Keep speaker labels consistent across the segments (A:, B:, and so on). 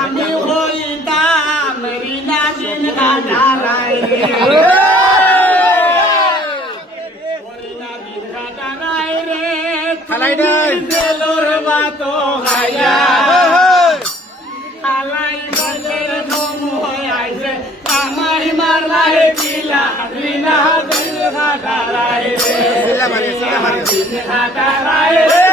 A: আমি হইতাম রিনা দিন কাটারাই রে বাতো হাইয়া খালাই বাতের ধম হয়ে আইছে আমাই মারলাই কিলা রিনা দিন রে
B: সিলা মারি, সিলা মারি।
A: দিন কাটারাই রে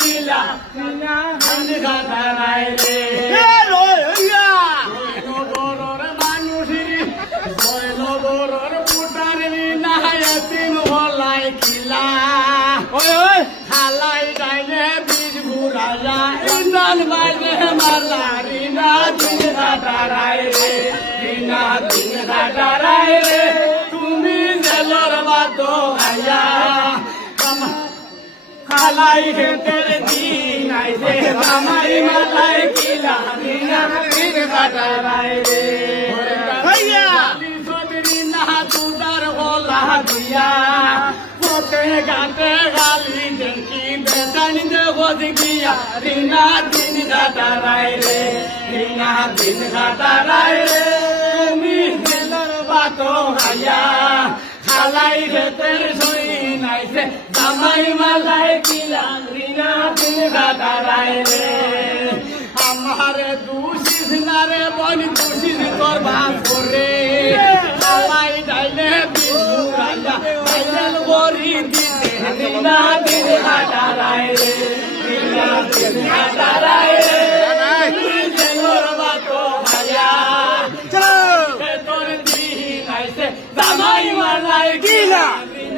A: কিলা দিন ঘাটারায় রে। নগরের মানুষই নগরের পুটার নায়তিন হলাই কিলা হালাই ডাইলে বীজ ঘুরাইয়া ইন্দাল বাইলে মারলা রিনা দিন কাটারাই রে। রিনা দিন কাটারাই রে। তুমি জেলর বাতো আয়া। খালাই দিন আইছে জামাই মালাই কিলা দিনা দিন কাটারাই রে
B: ভাইয়া।
A: সদরি না তুদার গলা দিয়া কোতে গাতে গালি দেখি বেতান দে বদ গিয়া দিনা দিন কাটারাই রে দিনা দিন কাটারাই রে তুমি জেলার বাতো হায়া খালাই হেতের সই নাইছে। জামাই মালায় পিলাম রিনা তুই দাদারায় রে। আমার দূষিত না রে বল তোর ভাগ করে জামাই ডাইলে বিষ্ণু রাজা ডাইলেল বরি দিতে রিনা তুই দাদারায় রে। রিনা তুই দাদারায় রে। জামাই